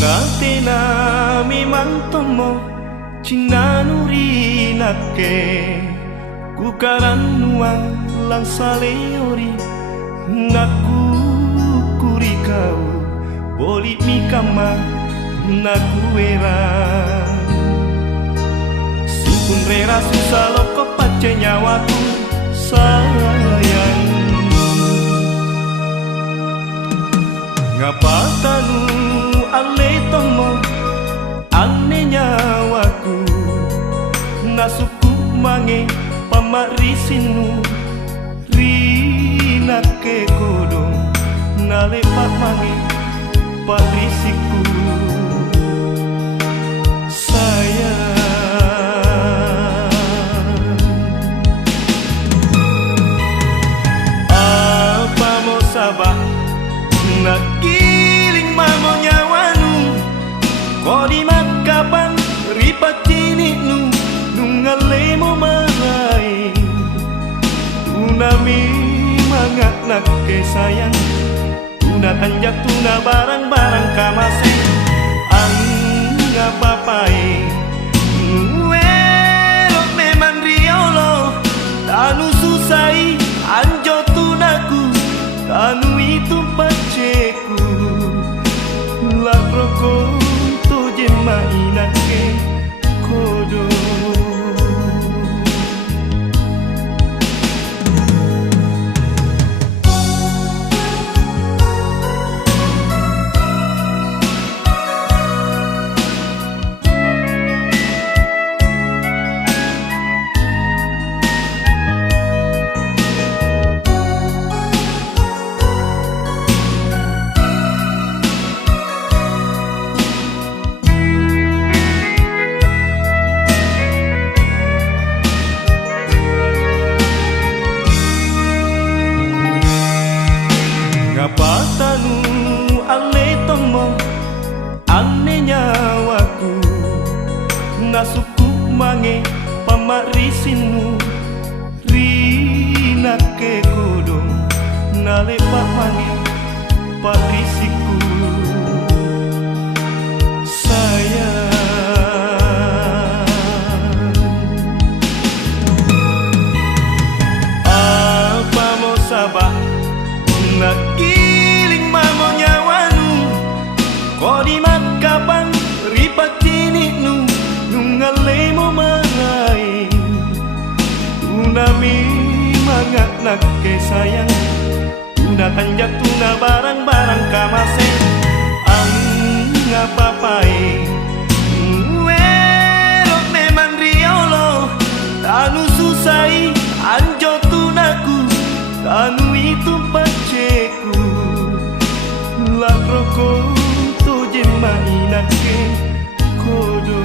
Natena memang tomo Cina nuri nake Kukaran nuang lang saleori Naku kuri kau Boli mikama Naku era Sukun rera susah loko pace nyawaku sayang Ngapa tanu ale tomo ane nyawaku Nasuku mange pamarisinu Rina ke kodong Nale pak mange parisiku sayang Apa mau sabah Nakiling mamo nyawanu Kodi makapan ripat cini nu Nungale mo maray Tunami mangak nak ke sayang Tuna tanjak tuna barang-barang kamase Ang ngapapai Nuelok memang riolo Tanu susai anjo tunaku Tanu itu paceku Lak roko to jema inake kodo Ngapa tanu ale tomo ane nyawaku Nasuku mange pamarisinu Rina ke kodong Nale pak mange parisiku sayang Apa mau sabah Nakiling mamo nyawanu Kodi makapan ripat cini nu Nungale mo maray Tunami mangak nak ke sayang Tuna tanjak tuna barang-barang kamase Ang ngapapai Nuelok memang riolo Tanu susai anjo tunaku Tanu itu paceku Lak roko to jema inake kodo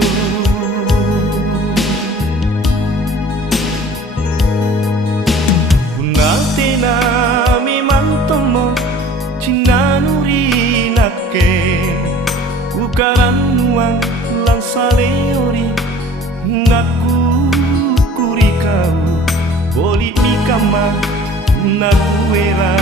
Kunatena memang tomo Cina nuri nake Kukaran nuang lang saleori Naku kuri kau Boli mikama Naku era